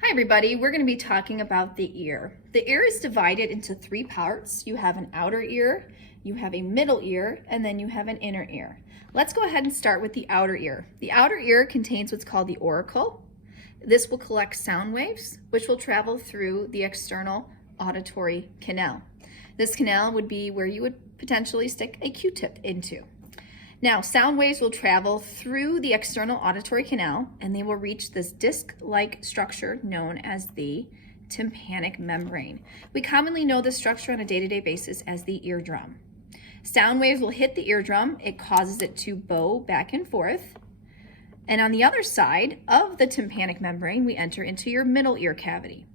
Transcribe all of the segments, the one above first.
Hi everybody, we're going to be talking about the ear. The ear is divided into three parts. You have an outer ear, you have a middle ear, and then you have an inner ear. Let's go ahead and start with the outer ear. The outer ear contains what's called the auricle. This will collect sound waves, which will travel through the external auditory canal. This canal would be where you would potentially stick a Q-tip into. Now, sound waves will travel through the external auditory canal and they will reach this disc-like structure known as the tympanic membrane. We commonly know this structure on a day-to-day basis as the eardrum. Sound waves will hit the eardrum. It causes it to bow back and forth. And on the other side of the tympanic membrane, we enter into your middle ear cavity.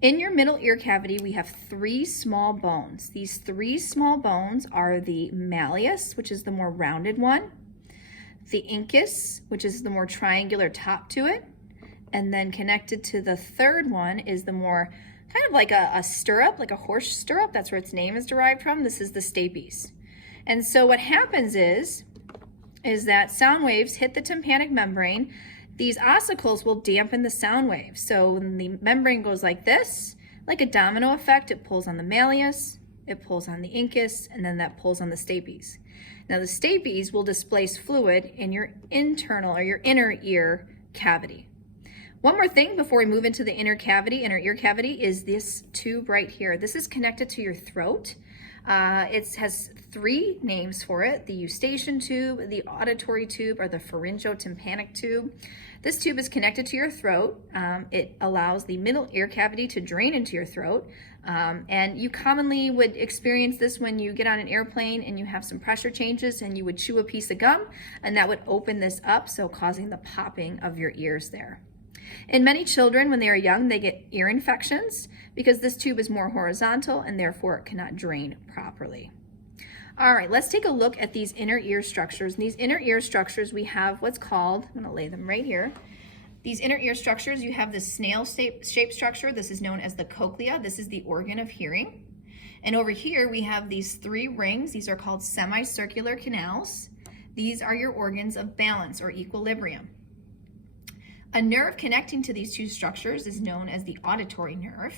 In your middle ear cavity, we have three small bones. These three small bones are the malleus, which is the more rounded one, the incus, which is the more triangular top to it, and then connected to the third one is the more kind of like a stirrup, like a horse stirrup. That's where its name is derived from. This is the stapes. And so what happens is that sound waves hit the tympanic membrane. These ossicles will dampen the sound waves. So when the membrane goes like this, like a domino effect, it pulls on the malleus, it pulls on the incus, and then that pulls on the stapes. Now the stapes will displace fluid in your internal or your inner ear cavity. One more thing before we move into the inner ear cavity, is this tube right here. This is connected to your throat. It has three names for it: the eustachian tube, the auditory tube, or the pharyngotympanic tube. This tube is connected to your throat. It allows the middle ear cavity to drain into your throat. And you commonly would experience this when you get on an airplane and you have some pressure changes and you would chew a piece of gum, and that would open this up, so causing the popping of your ears there. In many children, when they are young, they get ear infections because this tube is more horizontal and therefore it cannot drain properly. All right, let's take a look at these inner ear structures. In these inner ear structures, we have what's called, I'm gonna lay them right here. These inner ear structures, you have this snail-shaped structure. This is known as the cochlea. This is the organ of hearing. And over here, we have these three rings. These are called semicircular canals. These are your organs of balance or equilibrium. A nerve connecting to these two structures is known as the auditory nerve.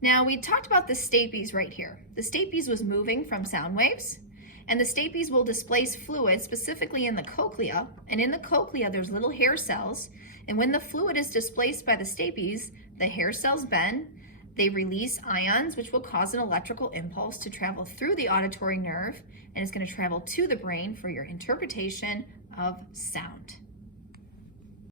Now, we talked about the stapes right here. The stapes was moving from sound waves, and the stapes will displace fluid, specifically in the cochlea. And in the cochlea, there's little hair cells. And when the fluid is displaced by the stapes, the hair cells bend. They release ions, which will cause an electrical impulse to travel through the auditory nerve, and it's going to travel to the brain for your interpretation of sound.